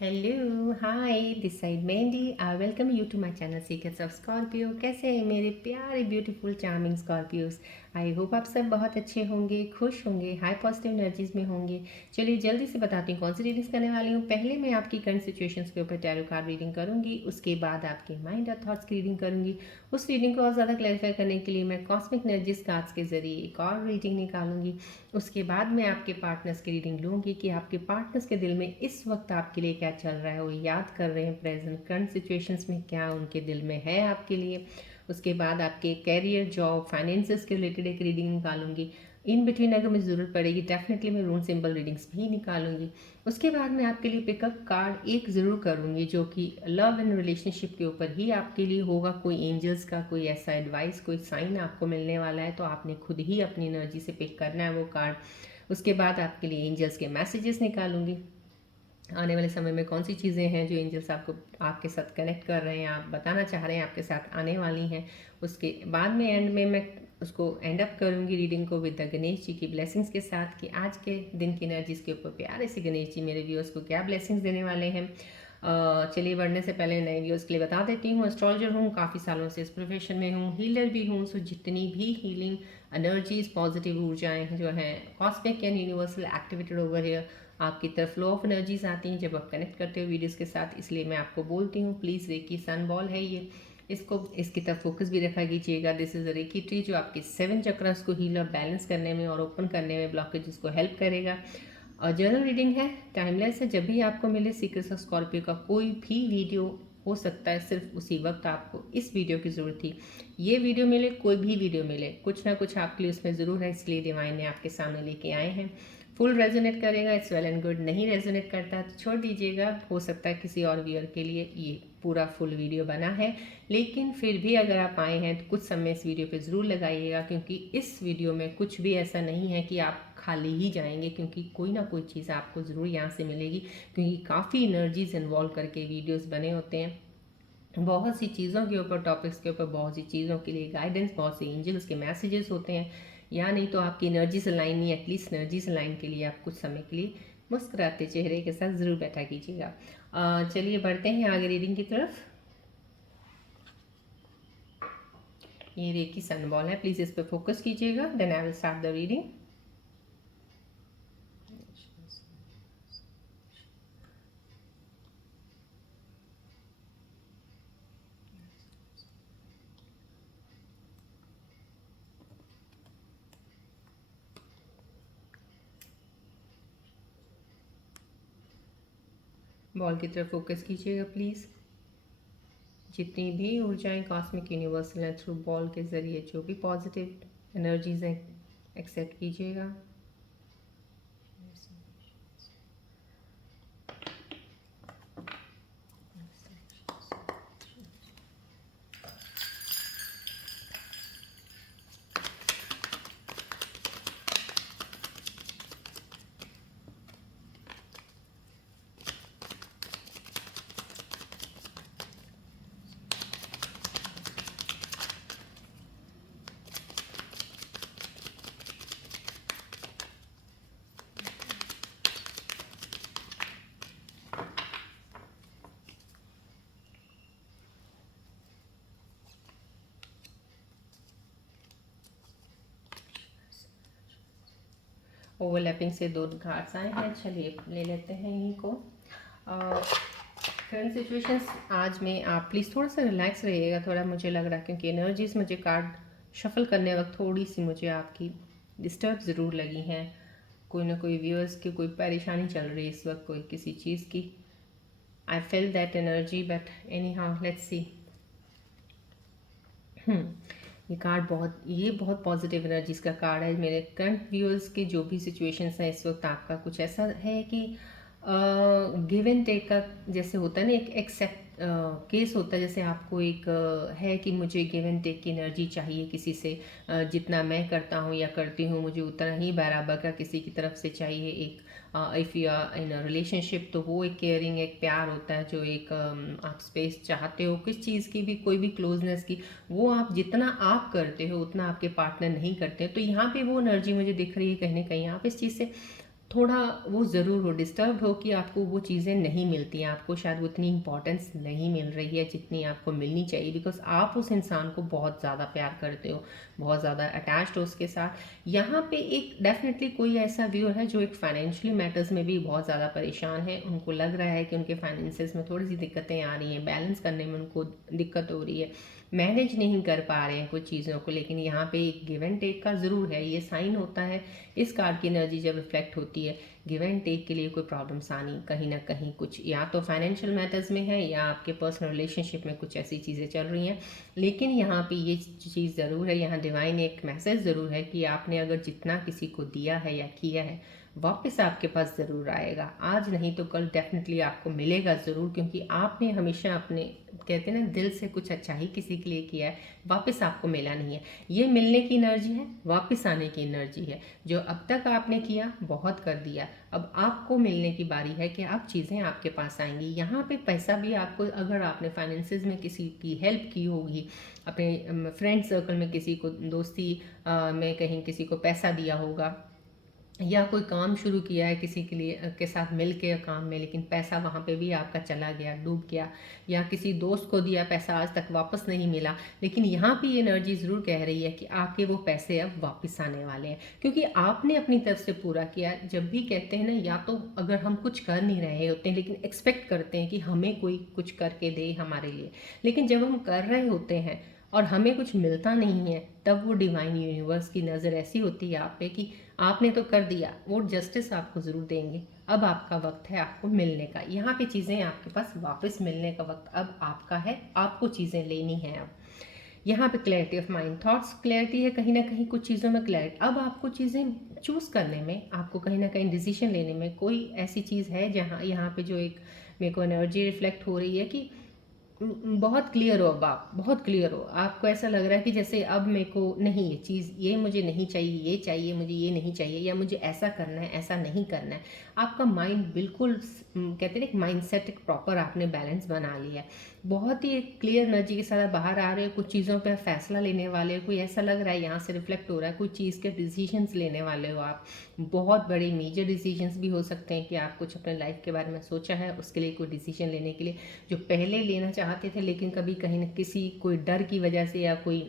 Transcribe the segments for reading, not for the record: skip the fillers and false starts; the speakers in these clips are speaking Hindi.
Hello hi this side Mehndi I welcome you to my channel secrets of Scorpio. कैसे हैं मेरे प्यारे beautiful charming Scorpios. I hope आप सब बहुत अच्छे होंगे, खुश होंगे, हाई पॉजिटिव एनर्जीज में होंगे। चलिए जल्दी से बताती हूँ कौन सी रीडिंग्स करने वाली हूँ। पहले मैं आपकी करंट सिचुएशंस के ऊपर टैरो कार्ड रीडिंग करूँगी, उसके बाद आपके माइंड और थॉट्स की रीडिंग करूँगी। उस रीडिंग को और ज़्यादा क्लैरिफाई करने के लिए मैं कॉस्मिक एनर्जीज कार्ड्स के जरिए एक और रीडिंग निकालूंगी। उसके बाद मैं आपके पार्टनर्स की रीडिंग लूँगी कि आपके पार्टनर्स के दिल में इस वक्त आपके लिए क्या चल रहा है, वो याद कर रहे हैं प्रेजेंट करंट सिचुएशंस में क्या उनके दिल में है आपके लिए। उसके बाद आपके कैरियर, जॉब, फाइनेंसेस के रिलेटेड एक रीडिंग निकालूंगी। इन बिटवीन अगर मुझे ज़रूरत पड़ेगी डेफिनेटली मैं रून सिंबल रीडिंग्स भी निकालूंगी। उसके बाद मैं आपके लिए पिकअप कार्ड एक ज़रूर करूँगी जो कि लव एंड रिलेशनशिप के ऊपर ही आपके लिए होगा। कोई एंजल्स का कोई ऐसा एडवाइस, कोई साइन आपको मिलने वाला है तो आपने खुद ही अपनी एनर्जी से पिक करना है वो कार्ड। उसके बाद आपके लिए एंजल्स के मैसेजेस निकालूंगी। आने वाले समय में कौन सी चीज़ें हैं जो एंजल्स आपको आपके साथ कनेक्ट कर रहे हैं, आप बताना चाह रहे हैं, आपके साथ आने वाली हैं। उसके बाद में एंड में मैं उसको एंड अप करूंगी रीडिंग को विद द गणेश जी की ब्लेसिंग्स के साथ कि आज के दिन की एनर्जीज के ऊपर प्यारे से गणेश जी मेरे व्यूअर्स को क्या ब्लेसिंग्स देने वाले हैं। चलिए बढ़ने से पहले नए व्यूअर्स के लिए बता देती हूँ, एस्ट्रोलॉजर हूँ, काफ़ी सालों से इस प्रोफेशन में हूँ, हीलर भी हूँ। सो जितनी भी हीलिंग एनर्जीज, पॉजिटिव ऊर्जाएं जो हैं cosmic and universal activated over here, आपकी तरफ फ्लो ऑफ एनर्जीज आती हैं जब आप कनेक्ट करते हो वीडियोस के साथ। इसलिए मैं आपको बोलती हूँ प्लीज़ रेकी सन बॉल है ये, इसको इसकी तरफ फोकस भी रखा कीजिएगा। This is a reiki tree जो आपके 7 चक्रस को हील और बैलेंस करने में और ओपन करने में, ब्लॉकेजेस को हेल्प करेगा। और जर्नल रीडिंग है, टाइमलेस है। जब भी आपको मिले सीक्रेट्स ऑफ स्कॉर्पियो का कोई भी वीडियो हो सकता है, सिर्फ उसी वक्त आपको इस वीडियो की ज़रूरत थी। ये वीडियो मिले, कोई भी वीडियो मिले, कुछ ना कुछ आपके लिए उसमें ज़रूर है, इसलिए डिवाइन ने आपके सामने लेके आए हैं। फुल रेजोनेट करेगा इट्स वेल एंड गुड, नहीं रेजोनेट करता तो छोड़ दीजिएगा। हो सकता है किसी और व्यूअर के लिए ये पूरा फुल वीडियो बना है, लेकिन फिर भी अगर आप आए हैं तो कुछ समय इस वीडियो पे ज़रूर लगाइएगा, क्योंकि इस वीडियो में कुछ भी ऐसा नहीं है कि आप खाली ही जाएंगे, क्योंकि कोई ना कोई चीज़ आपको ज़रूर यहाँ से मिलेगी। क्योंकि काफ़ी एनर्जीज इन्वॉल्व करके वीडियोज़ बने होते हैं, बहुत सी चीज़ों के ऊपर, टॉपिक्स के ऊपर, बहुत सी चीज़ों के लिए गाइडेंस, बहुत से एंजल्स के मैसेजेस होते हैं। या नहीं तो आपकी एनर्जी से लाइन नहीं, एटलीस्ट एनर्जी से लाइन के लिए आप कुछ समय के लिए मुस्कुराते चेहरे के साथ ज़रूर बैठा कीजिएगा। चलिए बढ़ते हैं आगे रीडिंग की तरफ। ये रेकी सन बॉल है, प्लीज़ इस पर फोकस कीजिएगा, then I will start the reading. Ball की तरफ फोकस कीजिएगा प्लीज़। जितनी भी ऊर्जाएं कॉस्मिक यूनिवर्सल हैं, थ्रू बॉल के ज़रिए जो भी पॉजिटिव एनर्जीज हैं एक्सेप्ट कीजिएगा। ओवरलैपिंग से 2 कार्ड्स आए हैं, चलिए ले लेते हैं इन्हीं को। करंट सिचुएशंस आज में आप प्लीज़ थोड़ा सा रिलैक्स रहिएगा, थोड़ा मुझे लग रहा है, क्योंकि एनर्जीज मुझे कार्ड शफल करने वक्त थोड़ी सी मुझे आपकी डिस्टर्ब ज़रूर लगी हैं। कोई ना कोई व्यूअर्स की कोई परेशानी चल रही है इस वक्त, कोई किसी चीज़ की। I feel that energy, but any how let's see. ये कार्ड बहुत पॉजिटिव एनर्जीज का कार्ड है। मेरे करंट व्यूअर्स के जो भी सिचुएशंस हैं इस वक्त, आपका कुछ ऐसा है कि गिव एंड टेक का जैसे होता है ना, एक एक्सेप्ट केस होता है, जैसे आपको एक है कि मुझे गिव एंड टेक की एनर्जी चाहिए किसी से। जितना मैं करता हूँ या करती हूँ मुझे उतना ही बराबर का किसी की तरफ से चाहिए। एक if you are in a relationship तो वो एक केयरिंग, एक प्यार होता है, जो एक आप स्पेस चाहते हो किस चीज़ की भी, कोई भी क्लोजनेस की, वो आप जितना आप करते हो उतना आपके पार्टनर नहीं करते। तो यहाँ पे वो एनर्जी मुझे दिख रही है, कहीं ना कहीं आप इस चीज़ से थोड़ा वो ज़रूर हो, डिस्टर्ब्ड हो कि आपको वो चीज़ें नहीं मिलती हैं, आपको शायद वो इतनी इम्पोर्टेंस नहीं मिल रही है जितनी आपको मिलनी चाहिए, बिकॉज़ आप उस इंसान को बहुत ज़्यादा प्यार करते हो, बहुत ज़्यादा अटैच्ड हो उसके साथ। यहाँ पे एक डेफिनेटली कोई ऐसा व्यूअर है जो एक फाइनेंशियली मैटर्स में भी बहुत ज़्यादा परेशान है, उनको लग रहा है कि उनके फाइनेंसेस में थोड़ी सी दिक्कतें आ रही हैं, बैलेंस करने में उनको दिक्कत हो रही है, मैनेज नहीं कर पा रहे हैं कुछ चीज़ों को। लेकिन यहाँ पे एक गिव एंड टेक का ज़रूर है, ये साइन होता है इस कार्ड की एनर्जी जब रिफ्लेक्ट होती है। गिव एंड टेक के लिए कोई प्रॉब्लम्स आनी कहीं ना कहीं, कुछ या तो फाइनेंशियल मैटर्स में है या आपके पर्सनल रिलेशनशिप में कुछ ऐसी चीज़ें चल रही हैं। लेकिन यहाँ पे ये चीज़ ज़रूर है, यहाँ डिवाइन एक मैसेज ज़रूर है कि आपने अगर जितना किसी को दिया है या किया है, वापस आपके पास ज़रूर आएगा। आज नहीं तो कल डेफिनेटली आपको मिलेगा ज़रूर, क्योंकि आपने हमेशा अपने, कहते हैं ना, दिल से कुछ अच्छा ही किसी के लिए किया है, वापस आपको मिला नहीं है। ये मिलने की एनर्जी है, वापस आने की एनर्जी है। जो अब तक आपने किया बहुत कर दिया, अब आपको मिलने की बारी है कि अब चीज़ें आपके पास आएंगी। यहाँ पे पैसा भी आपको, अगर आपने फाइनेंसेस में किसी की हेल्प की होगी, अपने फ्रेंड सर्कल में किसी को, दोस्ती में कहीं किसी को पैसा दिया होगा, या कोई काम शुरू किया है किसी के लिए के साथ मिल के काम में, लेकिन पैसा वहाँ पे भी आपका चला गया, डूब गया, या किसी दोस्त को दिया पैसा आज तक वापस नहीं मिला, लेकिन यहाँ पे ये एनर्जी ज़रूर कह रही है कि आपके वो पैसे अब वापस आने वाले हैं, क्योंकि आपने अपनी तरफ से पूरा किया। जब भी कहते हैं ना, या तो अगर हम कुछ कर नहीं रहे होते हैं लेकिन एक्सपेक्ट करते हैं कि हमें कोई कुछ करके दे हमारे लिए, लेकिन जब हम कर रहे होते हैं और हमें कुछ मिलता नहीं है, तब वो डिवाइन यूनिवर्स की नज़र ऐसी होती है आप पे कि आपने तो कर दिया, वो जस्टिस आपको ज़रूर देंगे। अब आपका वक्त है आपको मिलने का, यहाँ पे चीज़ें आपके पास वापस मिलने का वक्त अब आपका है, आपको चीज़ें लेनी हैं अब। यहाँ पे clarity of mind, thoughts clarity है, कहीं ना कहीं कुछ चीज़ों में क्लैरिटी। अब आपको चीज़ें चूज़ करने में, आपको कहीं ना कहीं डिसीजन लेने में कोई ऐसी चीज़ है जहाँ, यहाँ पे जो एक मेरे को एनर्जी रिफ्लेक्ट हो रही है कि बहुत क्लियर हो, अब आप बहुत क्लियर हो, आपको ऐसा लग रहा है कि जैसे अब मेरे को नहीं, ये चीज़, ये मुझे नहीं चाहिए, ये चाहिए मुझे, ये नहीं चाहिए, या मुझे ऐसा करना है, ऐसा नहीं करना है। आपका माइंड बिल्कुल कहते हैं एक माइंड सेट एक प्रॉपर आपने बैलेंस बना लिया है, बहुत ही एक क्लियर एनर्जी के साथ बाहर आ रहे हो, कुछ चीज़ों पर फैसला लेने वाले हो, कोई ऐसा लग रहा है यहाँ से रिफ्लेक्ट हो रहा है, कुछ चीज़ के डिसीजंस लेने वाले हो आप। बहुत बड़े मेजर डिसीजंस भी हो सकते हैं कि आप कुछ अपने लाइफ के बारे में सोचा है, उसके लिए कोई डिसीजन लेने के लिए जो पहले लेना चाहते थे, लेकिन कभी कहीं न किसी कोई डर की वजह से या कोई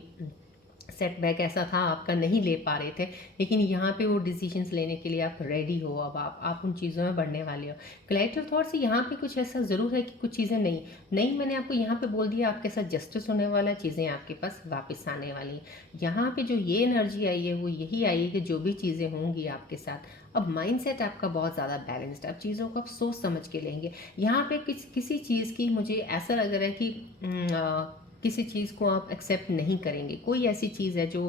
सेटबैक ऐसा था आपका, नहीं ले पा रहे थे, लेकिन यहाँ पे वो डिसीजंस लेने के लिए आप रेडी हो, अब आप उन चीज़ों में बढ़ने वाले हो। कलेक्टिव थॉट से यहाँ पे कुछ ऐसा ज़रूर है कि कुछ चीज़ें नहीं नहीं, मैंने आपको यहाँ पे बोल दिया, आपके साथ जस्टिस होने वाला है, चीज़ें आपके पास वापस आने वाली हैं। यहाँ पे जो ये एनर्जी आई है वो यही आई है कि जो भी चीज़ें होंगी आपके साथ, अब माइंडसेट आपका बहुत ज़्यादा बैलेंस्ड है, अब चीज़ों को आप सोच समझ के लेंगे। यहाँ पे किसी चीज़ की मुझे ऐसा लग रहा है कि किसी चीज़ को आप एक्सेप्ट नहीं करेंगे, कोई ऐसी चीज़ है जो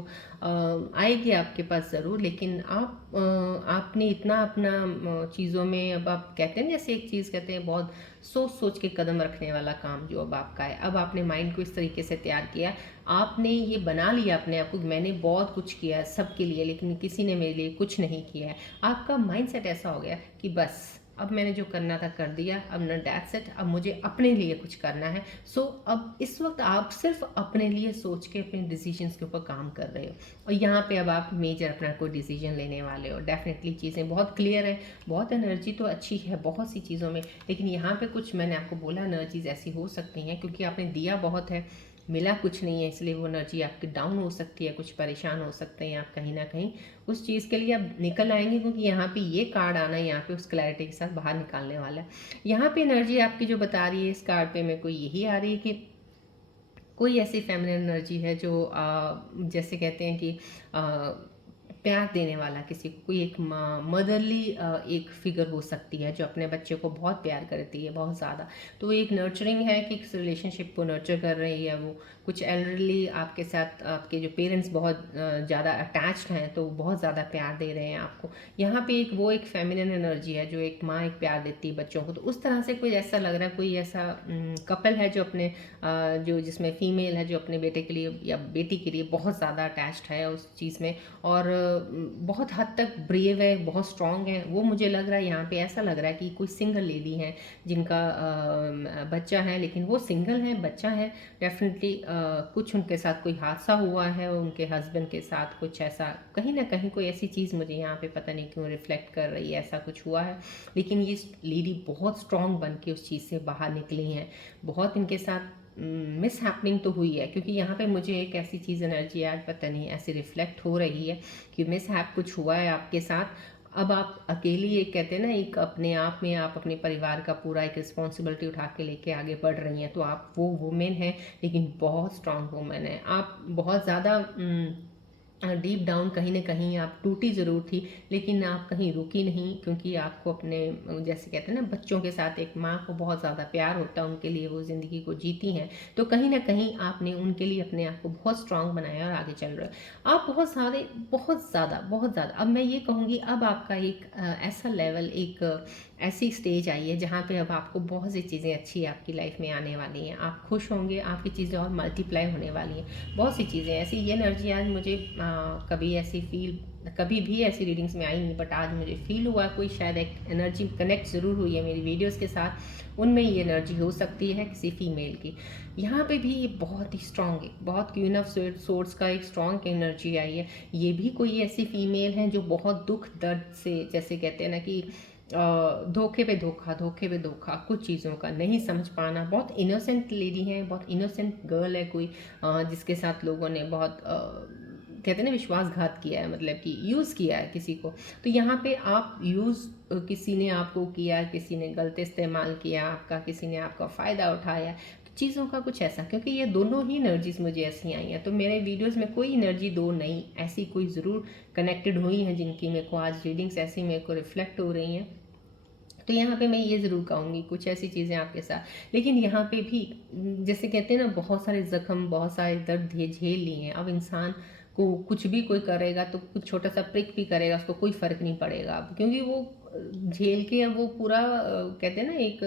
आएगी आपके पास ज़रूर, लेकिन आपने इतना अपना चीज़ों में, अब आप कहते हैं जैसे एक चीज़ कहते हैं, बहुत सोच सोच के कदम रखने वाला काम जो अब आपका है, अब आपने माइंड को इस तरीके से तैयार किया, आपने ये बना लिया अपने आप को, मैंने बहुत कुछ किया है सबके लिए लेकिन किसी ने मेरे लिए कुछ नहीं किया है। आपका माइंड सेट ऐसा हो गया कि बस अब मैंने जो करना था कर दिया, अब न दैट्स सेट, अब मुझे अपने लिए कुछ करना है। सो अब इस वक्त आप सिर्फ अपने लिए सोच के अपने डिसीजंस के ऊपर काम कर रहे हो, और यहाँ पे अब आप मेजर अपना कोई डिसीजन लेने वाले हो। डेफिनेटली चीज़ें बहुत क्लियर है, बहुत एनर्जी तो अच्छी है बहुत सी चीज़ों में, लेकिन यहाँ पे कुछ मैंने आपको बोला एनर्जीज ऐसी हो सकती हैं क्योंकि आपने दिया बहुत है, मिला कुछ नहीं है, इसलिए वो एनर्जी आपकी डाउन हो सकती है, कुछ परेशान हो सकते हैं आप कहीं ना कहीं, उस चीज़ के लिए आप निकल आएंगे, क्योंकि यहाँ पे ये कार्ड आना है, यहाँ पे उस क्लैरिटी के साथ बाहर निकालने वाला है। यहाँ पे एनर्जी आपकी जो बता रही है इस कार्ड पे मेरे को यही आ रही है कि कोई ऐसी फेमिनिन एनर्जी है जो जैसे कहते हैं कि प्यार देने वाला किसी को, कोई एक मदरली एक फिगर हो सकती है जो अपने बच्चे को बहुत प्यार करती है, बहुत ज़्यादा। तो एक नर्चरिंग है कि इस रिलेशनशिप को नर्चर कर रही है वो, कुछ एल्डरली आपके साथ, आपके जो पेरेंट्स बहुत ज़्यादा अटैच्ड हैं तो वो बहुत ज़्यादा प्यार दे रहे हैं आपको। यहाँ पे एक वो एक फेमिनिन एनर्जी है जो एक माँ एक प्यार देती है बच्चों को, तो उस तरह से कोई ऐसा लग रहा है, कोई ऐसा कपल है जो अपने जो जिसमें फीमेल है जो अपने बेटे के लिए या बेटी के लिए बहुत ज़्यादा अटैच्ड है उस चीज़ में, और बहुत हद तक ब्रेव है, बहुत स्ट्रांग है, वो मुझे लग रहा है यहाँ पे ऐसा लग रहा है कि कोई सिंगल लेडी है जिनका बच्चा है, लेकिन वो सिंगल है, बच्चा है। डेफिनेटली कुछ उनके साथ कोई हादसा हुआ है, उनके हस्बैंड के साथ कुछ ऐसा कहीं ना कहीं कोई ऐसी चीज़ मुझे यहाँ पे पता नहीं क्यों रिफ्लेक्ट कर रही है, ऐसा कुछ हुआ है। लेकिन ये लेडी बहुत स्ट्रांग बन के उस चीज़ से बाहर निकली हैं। बहुत इनके साथ मिस हैपनिंग तो हुई है, क्योंकि यहाँ पे मुझे एक ऐसी चीज़ एनर्जी आज पता नहीं ऐसी रिफ्लेक्ट हो रही है कि मिस हैप कुछ हुआ है आपके साथ। अब आप अकेली, एक कहते हैं ना, एक अपने आप में आप अपने परिवार का पूरा एक रिस्पॉन्सिबिलिटी उठा के लेके आगे बढ़ रही हैं। तो आप वो वुमेन हैं, लेकिन बहुत स्ट्रांग वुमेन है आप। बहुत ज़्यादा डीप डाउन कहीं ना कहीं आप टूटी ज़रूर थी, लेकिन आप कहीं रुकी नहीं, क्योंकि आपको अपने, जैसे कहते हैं ना, बच्चों के साथ एक माँ को बहुत ज़्यादा प्यार होता है, उनके लिए वो ज़िंदगी को जीती हैं। तो कहीं ना कहीं आपने उनके लिए अपने आप को बहुत स्ट्रांग बनाया और आगे चल रहे हो आप। बहुत ज़्यादा बहुत ज़्यादा। अब मैं ये कहूँगी, अब आपका एक ऐसा लेवल, एक ऐसी स्टेज आई है जहाँ पे अब आपको बहुत सी चीज़ें अच्छी आपकी लाइफ में आने वाली हैं। आप खुश होंगे, आपकी चीज़ें और मल्टीप्लाई होने वाली हैं। बहुत सी चीज़ें ऐसी, ये एनर्जी आज मुझे कभी ऐसी फील, कभी भी ऐसी रीडिंग्स में आई नहीं, बट आज मुझे फील हुआ कोई शायद एक एनर्जी कनेक्ट ज़रूर हुई है मेरी वीडियोस के साथ। उनमें ये एनर्जी हो सकती है किसी फीमेल की। यहाँ पे भी ये बहुत ही स्ट्रांग है, बहुत क्वीन ऑफ सोर्ड्स का एक स्ट्रांग एनर्जी आई है। ये भी कोई ऐसी फीमेल है जो बहुत दुख दर्द से, जैसे कहते हैं ना कि धोखे पे धोखा, धोखे पे धोखा, कुछ चीज़ों का नहीं समझ पाना। बहुत इनोसेंट लेडी है, बहुत इनोसेंट गर्ल है कोई, जिसके साथ लोगों ने बहुत कहते हैं ना विश्वासघात किया है, मतलब कि यूज़ किया है किसी को। तो यहाँ पे आप यूज़, किसी ने आपको किया, किसी ने गलत इस्तेमाल किया आपका, किसी ने आपका फ़ायदा उठाया, तो चीज़ों का कुछ ऐसा, क्योंकि ये दोनों ही एनर्जीज मुझे ऐसी आई हैं। तो मेरे वीडियोस में कोई एनर्जी दो नहीं, ऐसी कोई ज़रूर कनेक्टेड हुई हैं जिनकी मेरे को आज रीडिंग्स ऐसी मेरे को रिफ्लेक्ट हो रही हैं। तो यहाँ पे मैं ये ज़रूर कहूँगी कुछ ऐसी चीज़ें आपके साथ। लेकिन यहाँ पे भी जैसे कहते हैं ना, बहुत सारे ज़ख्म, बहुत सारे दर्द झेल लिए हैं। अब इंसान को कुछ भी कोई करेगा तो कुछ छोटा सा प्रिक भी करेगा, उसको कोई फ़र्क नहीं पड़ेगा अब, क्योंकि वो झेल के अब वो पूरा कहते हैं ना एक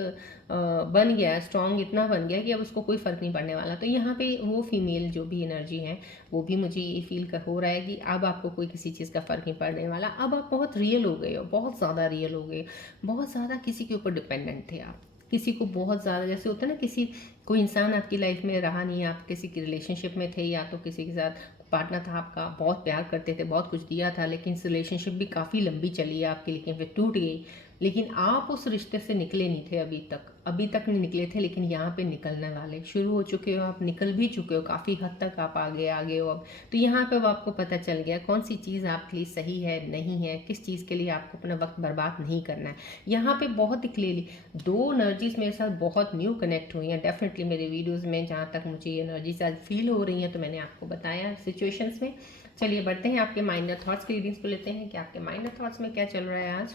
बन गया है, स्ट्रॉन्ग इतना बन गया कि अब उसको कोई फ़र्क नहीं पड़ने वाला। तो यहाँ पे वो फीमेल जो भी एनर्जी है, वो भी मुझे ये फील हो रहा है कि अब आपको कोई किसी चीज़ का फ़र्क नहीं पड़ने वाला। अब आप बहुत रियल हो गए हो, बहुत ज़्यादा रियल हो गए, बहुत ज़्यादा किसी के ऊपर डिपेंडेंट थे आप, किसी को बहुत ज़्यादा, जैसे होता है ना, किसी कोई इंसान आपकी लाइफ में रहा नहीं, आप किसी की रिलेशनशिप में थे, या तो किसी के साथ पार्टनर था आपका, बहुत प्यार करते थे, बहुत कुछ दिया था, लेकिन इस रिलेशनशिप भी काफ़ी लंबी चली है आपकी, लेकिन फिर टूट गई। लेकिन आप उस रिश्ते से निकले नहीं थे अभी तक नहीं निकले थे, लेकिन यहाँ पे निकलने वाले शुरू हो चुके हो, आप निकल भी चुके हो, काफ़ी हद तक आप आगे हो अब। तो यहाँ पे अब आपको पता चल गया कौन सी चीज़ आपके लिए सही है, नहीं है, किस चीज़ के लिए आपको अपना वक्त बर्बाद नहीं करना है। यहाँ पे बहुत ही क्लियरली दो एनर्जीज मेरे साथ बहुत न्यू कनेक्ट हुई हैं। डेफिनेटली मेरे वीडियोज़ में जहाँ तक मुझे ये एनर्जीज आज फील हो रही हैं, तो मैंने आपको बताया सिचुएशंस में। चलिए बढ़ते हैं आपके माइंड थॉट्स की रीडिंग्स को लेते हैं कि आपके माइंड थॉट्स में क्या चल रहा है आज।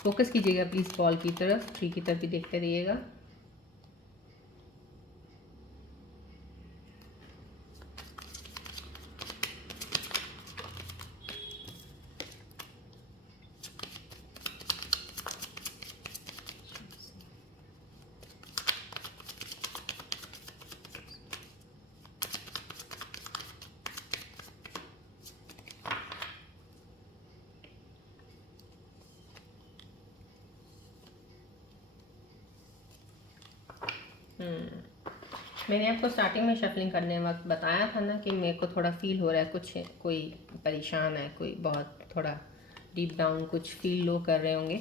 फोकस कीजिएगा प्लीज़ बॉल की तरफ, ट्री की तरफ भी देखते रहिएगा। मैंने आपको स्टार्टिंग में शफलिंग करने वक्त बताया था ना कि मेरे को थोड़ा फील हो रहा है, कुछ कोई परेशान है, कोई बहुत थोड़ा डीप डाउन कुछ फील लो कर रहे होंगे।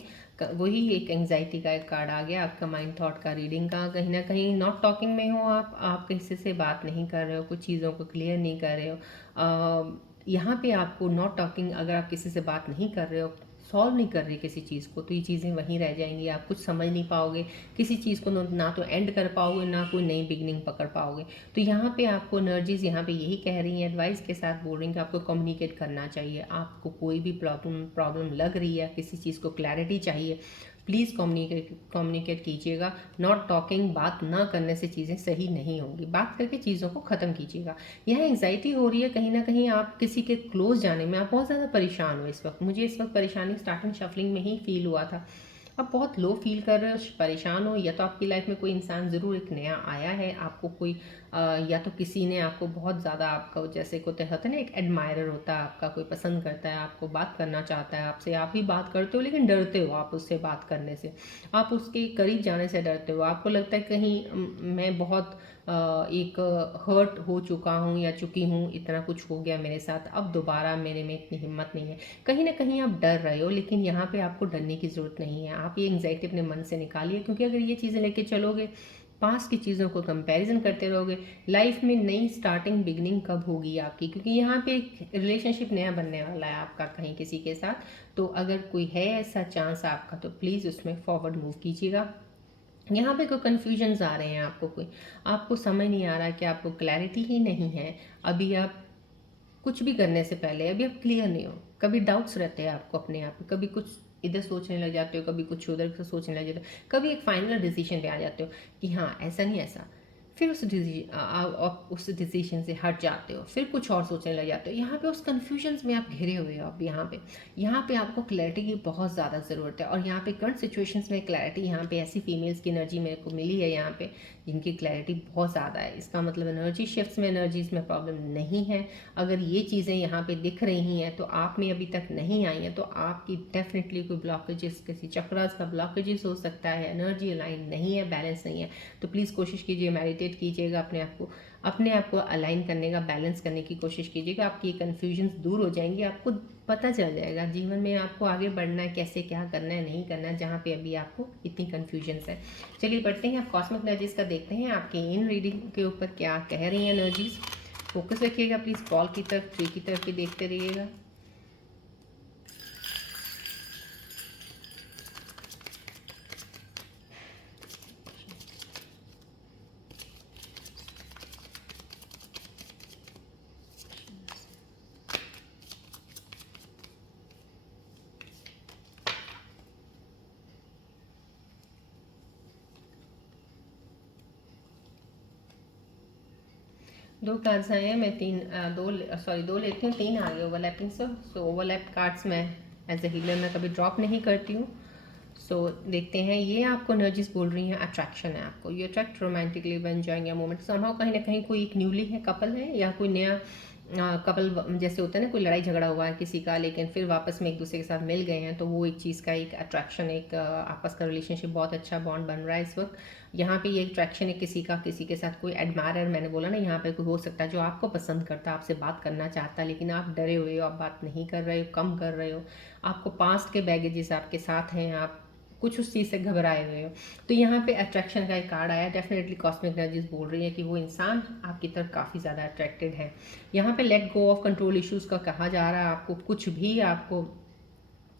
वही एक एंग्जाइटी का एक कार्ड आ गया आपका माइंड थॉट का रीडिंग का। कहीं ना कहीं नॉट टॉकिंग में हो आप किसी से बात नहीं कर रहे हो, कुछ चीज़ों को क्लियर नहीं कर रहे हो। यहाँ पे आपको नॉट टॉकिंग, अगर आप किसी से बात नहीं कर रहे हो, सॉल्व नहीं कर रही किसी चीज़ को, तो ये चीज़ें वहीं रह जाएंगी, आप कुछ समझ नहीं पाओगे किसी चीज़ को, ना तो एंड कर पाओगे, ना कोई नई बिगनिंग पकड़ पाओगे। तो यहाँ पे आपको एनर्जीज यहाँ पे यही कह रही हैं, एडवाइस के साथ बोल रही हैं कि आपको कम्युनिकेट करना चाहिए। आपको कोई भी प्रॉब्लम लग रही है, किसी चीज़ को क्लैरिटी चाहिए, प्लीज़ कम्युनिकेट कीजिएगा। नॉट टॉकिंग, बात ना करने से चीज़ें सही नहीं होंगी, बात करके चीज़ों को ख़त्म कीजिएगा। यह एंग्जाइटी हो रही है कहीं ना कहीं, आप किसी के क्लोज जाने में आप बहुत ज़्यादा परेशान हो इस वक्त। मुझे इस वक्त परेशानी स्टार्टिंग शफलिंग में ही फील हुआ था। आप बहुत लो फील कर रहे हो, परेशान हो, या तो आपकी लाइफ में कोई इंसान ज़रूर एक नया आया है, आपको कोई या तो किसी ने आपको बहुत ज़्यादा आपका जैसे को होता है ना, एक एडमायरर होता है आपका, कोई पसंद करता है, आपको बात करना चाहता है आपसे, आप भी बात करते हो लेकिन डरते हो आप उससे बात करने से, आप उसके करीब जाने से डरते हो, आपको लगता है कहीं मैं बहुत एक हर्ट हो चुका हूँ या चुकी हूँ, इतना कुछ हो गया मेरे साथ, अब दोबारा मेरे में इतनी हिम्मत नहीं है। कहीं ना कहीं आप डर रहे हो, लेकिन यहाँ पे आपको डरने की ज़रूरत नहीं है। आप ये एंग्जाइटी अपने मन से निकालिए, क्योंकि अगर ये चीज़ें लेके चलोगे, पास की चीज़ों को कंपैरिजन करते रहोगे, लाइफ में नई स्टार्टिंग बिगनिंग कब होगी आपकी, क्योंकि यहाँ पे एक रिलेशनशिप नया बनने वाला है आपका कहीं किसी के साथ। तो अगर कोई है ऐसा चांस आपका, तो प्लीज़ उसमें फॉरवर्ड मूव कीजिएगा। यहाँ पे कोई कन्फ्यूजन्स आ रहे हैं आपको, कोई आपको समझ नहीं आ रहा कि आपको क्लैरिटी ही नहीं है, अभी आप कुछ भी करने से पहले अभी आप क्लियर नहीं हो, कभी डाउट्स रहते हैं आपको अपने आप में, कभी कुछ इधर सोचने लग जाते हो, कभी कुछ उधर से सोचने लग जाते हो, कभी एक फाइनल डिसीजन पे आ जाते हो कि हाँ ऐसा नहीं ऐसा, फिर उस डिसीजन से हट जाते हो, फिर कुछ और सोचने लग जाते हो। यहाँ पे उस कन्फ्यूजन्स में आप घिरे हुए हो। अब यहाँ पे आपको क्लैरिटी की बहुत ज़्यादा ज़रूरत है, और यहाँ पे करंट सिचुएशंस में क्लैरिटी, यहाँ पे ऐसी फीमेल्स की एनर्जी मेरे को मिली है यहाँ पे जिनकी क्लैरिटी बहुत ज़्यादा है। इसका मतलब एनर्जी शिफ्ट्स में, एनर्जीज में प्रॉब्लम नहीं है। अगर ये चीज़ें यहाँ पे दिख रही हैं तो आप में अभी तक नहीं आई हैं, तो आपकी डेफिनेटली कोई ब्लॉकेजेस, किसी चक्रास का ब्लॉकेजेस हो सकता है, एनर्जी अलाइन नहीं है, बैलेंस नहीं है। तो प्लीज़ कोशिश कीजिए, मेडिटेट कीजिएगा, अपने आप को अलाइन करने का, बैलेंस करने की कोशिश कीजिएगा। आपकी ये कन्फ्यूजन्स दूर हो जाएंगी, आपको पता चल जाएगा जीवन में आपको आगे बढ़ना है, कैसे क्या करना है, नहीं करना है, जहाँ पे अभी आपको इतनी कन्फ्यूजन्स है। चलिए बढ़ते हैं, आप कॉस्मिक एनर्जीज का देखते हैं आपके इन रीडिंग के ऊपर क्या कह रही हैं एनर्जीज। फोकस रखिएगा प्लीज़, बॉल की तरफ, ट्री की तरफ भी देखते रहिएगा। दो कार्ड्स आए हैं, मैं दो लेती हूँ, तीन आ गए ओवरलैपिंग से। सो ओवरलैप कार्ड्स मैं एज ए हीलर मैं कभी ड्रॉप नहीं करती हूँ। सो देखते हैं, ये आपको एनर्जीज बोल रही हैं अट्रैक्शन है आपको, you attract romantically when enjoying your moment. Somehow कहीं ना कहीं कोई एक न्यूली है कपल है, या कोई नया कपल जैसे होता है ना, कोई लड़ाई झगड़ा हुआ है किसी का, लेकिन फिर वापस में एक दूसरे के साथ मिल गए हैं, तो वो एक चीज़ का एक अट्रैक्शन, एक आपस का रिलेशनशिप बहुत अच्छा बॉन्ड बन रहा है इस वक्त। यहाँ पे ये अट्रैक्शन है किसी का किसी के साथ, कोई एडमायर, मैंने बोला ना, यहाँ पे कोई हो सकता है जो आपको पसंद करता है, आपसे बात करना चाहता है, लेकिन आप डरे हुए हो, आप बात नहीं कर रहे हो, कम कर रहे हो, आपको पास्ट के बैगेजेस आपके साथ हैं, आप कुछ उस चीज़ से घबराए हुए हो। तो यहाँ पे अट्रैक्शन का एक कार्ड आया, डेफिनेटली कॉस्मिक एनर्जीज बोल रही है कि वो इंसान आपकी तरफ काफ़ी ज़्यादा अट्रैक्टेड है। यहाँ पे let go of control issues का कहा जा रहा है, आपको कुछ भी आपको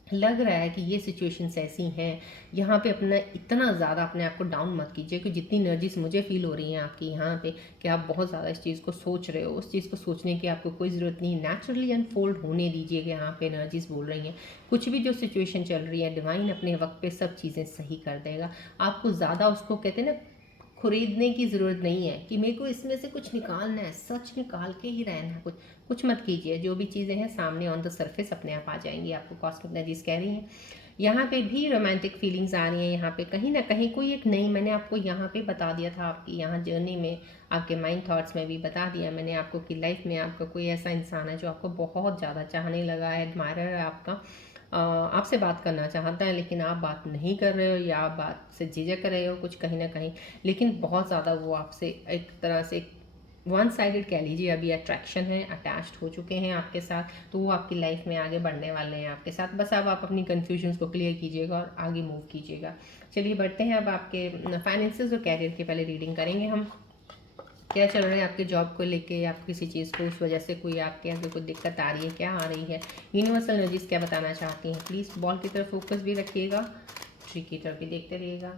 लग रहा है कि ये सिचुएशंस ऐसी हैं, यहाँ पे अपना इतना ज़्यादा अपने आप को डाउन मत कीजिए, कि जितनी एनर्जीज मुझे फील हो रही हैं आपकी यहाँ पे, कि आप बहुत ज़्यादा इस चीज़ को सोच रहे हो, उस चीज़ को सोचने की आपको कोई ज़रूरत नहीं, नेचुरली अनफोल्ड होने दीजिए। कि यहाँ पे एनर्जीज बोल रही हैं कुछ भी जो सिचुएशन चल रही है, डिवाइन अपने वक्त पे सब चीज़ें सही कर देगा। आपको ज़्यादा उसको कहते हैं ना, खरीदने की ज़रूरत नहीं है कि मेरे को इसमें से कुछ निकालना है, सच निकाल के ही रहना है, कुछ कुछ मत कीजिए। जो भी चीज़ें हैं सामने ऑन द सरफेस अपने आप आ जाएंगी, आपको कॉस्मिक एनर्जीज कह रही हैं। यहाँ पे भी रोमांटिक फीलिंग्स आ रही हैं, यहाँ पे कहीं ना कहीं कोई एक नई, मैंने आपको यहाँ पे बता दिया था, आपकी यहाँ जर्नी में, आपके माइंड थॉट्स में भी बता दिया मैंने आपको कि लाइफ में आपका कोई ऐसा इंसान है जो आपको बहुत ज़्यादा चाहने लगा है, एडमायरर है आपका, आपसे बात करना चाहता है, लेकिन आप बात नहीं कर रहे हो, या आप बात से झिझक रहे हो कुछ कहीं ना कहीं, लेकिन बहुत ज़्यादा वो आपसे एक तरह से वन साइडेड कह लीजिए, अभी अट्रैक्शन है, अटैच्ड हो चुके हैं आपके साथ, तो वो आपकी लाइफ में आगे बढ़ने वाले हैं आपके साथ। बस अब आप अपनी कन्फ्यूजन्स को क्लियर कीजिएगा और आगे मूव कीजिएगा। चलिए बढ़ते हैं, अब आपके फाइनेंसेस और कैरियर की पहले रीडिंग करेंगे हम। क्या चल रहा है आपके जॉब को लेके, आप किसी चीज़ को उस वजह से कोई आपके अंदर कोई दिक्कत आ रही है, क्या आ रही है, यूनिवर्सल एनर्जीज क्या बताना चाहती हैं। प्लीज़ बॉल की तरफ फोकस भी रखिएगा, ट्री की तरफ भी देखते रहिएगा।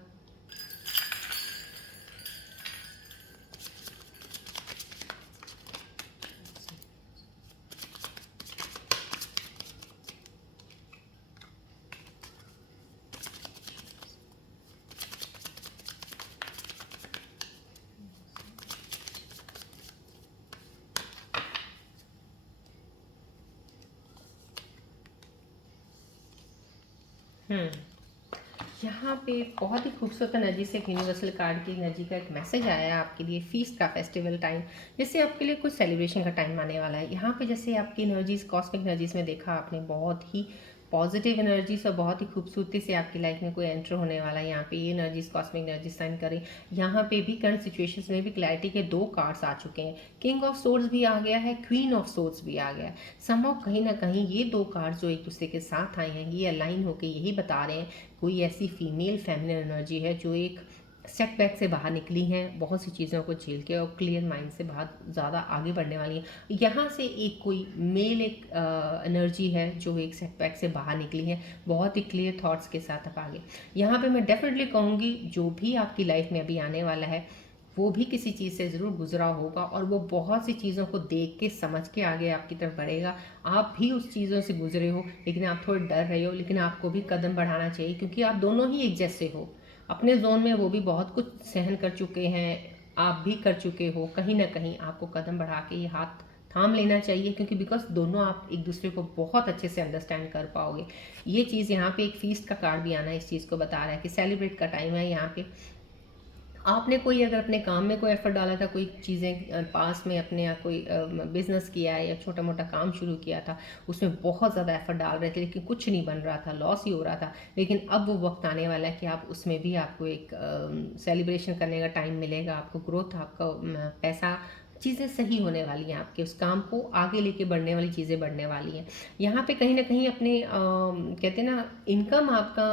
यहाँ पे बहुत ही खूबसूरत एनर्जी से एक यूनिवर्सल कार्ड की एनर्जी का एक मैसेज आया है आपके लिए, फीस्ट का फेस्टिवल टाइम, जैसे आपके लिए कुछ सेलिब्रेशन का टाइम आने वाला है। यहाँ पे जैसे आपकी एनर्जीज कॉस्मिक एनर्जीज में देखा आपने, बहुत ही पॉजिटिव एनर्जीज और बहुत ही खूबसूरती से आपकी लाइफ में कोई एंटर होने वाला है। यहाँ पे ये एनर्जीज कॉस्मिक एनर्जी साइन करें। यहाँ पे भी करंट सिचुएशंस में भी क्लैरिटी के 2 कार्ड्स आ चुके हैं। किंग ऑफ सोर्ड्स भी आ गया है, क्वीन ऑफ सोर्ड्स भी आ गया है। संभव कहीं ना कहीं ये 2 कार्ड्स जो एक दूसरे के साथ आए हैं, ये अलाइन होकर यही बता रहे हैं कोई ऐसी फीमेल फेमिनिन एनर्जी है जो एक सेटबैक से बाहर निकली हैं, बहुत सी चीज़ों को झेल के, और क्लियर माइंड से बहुत ज़्यादा आगे बढ़ने वाली है। यहाँ से एक कोई मेल एक एनर्जी है जो एक सेटबैक से बाहर निकली है, बहुत ही क्लियर थॉट्स के साथ अब आगे। यहाँ पे मैं डेफिनेटली कहूँगी जो भी आपकी लाइफ में अभी आने वाला है वो भी किसी चीज़ से ज़रूर गुजरा होगा, और वो बहुत सी चीज़ों को देख के समझ के आगे आपकी तरफ बढ़ेगा। आप भी उस चीज़ों से गुजरे हो, लेकिन आप थोड़े डर रहे हो, लेकिन आपको भी कदम बढ़ाना चाहिए, क्योंकि आप दोनों ही एक जैसे हो। अपने जोन में वो भी बहुत कुछ सहन कर चुके हैं, आप भी कर चुके हो। कहीं ना कहीं आपको कदम बढ़ा के ये हाथ थाम लेना चाहिए, क्योंकि बिकॉज दोनों आप एक दूसरे को बहुत अच्छे से अंडरस्टैंड कर पाओगे। ये चीज़ यहाँ पे एक फीस्ट का कार्ड भी आना इस चीज़ को बता रहा है कि सेलिब्रेट का टाइम है। यहाँ पे आपने कोई अगर अपने काम में कोई एफर्ट डाला था, कोई चीज़ें पास में अपने या कोई बिजनेस किया है या छोटा मोटा काम शुरू किया था, उसमें बहुत ज़्यादा एफर्ट डाल रहे थे लेकिन कुछ नहीं बन रहा था, लॉस ही हो रहा था, लेकिन अब वो वक्त आने वाला है कि आप उसमें भी आपको एक सेलिब्रेशन करने का टाइम मिलेगा, आपको ग्रोथ, आपका पैसा, चीज़ें सही होने वाली हैं, आपके उस काम को आगे लेके बढ़ने वाली चीज़ें बढ़ने वाली हैं। यहाँ पे कहीं ना कहीं अपने कहते हैं ना, इनकम आपका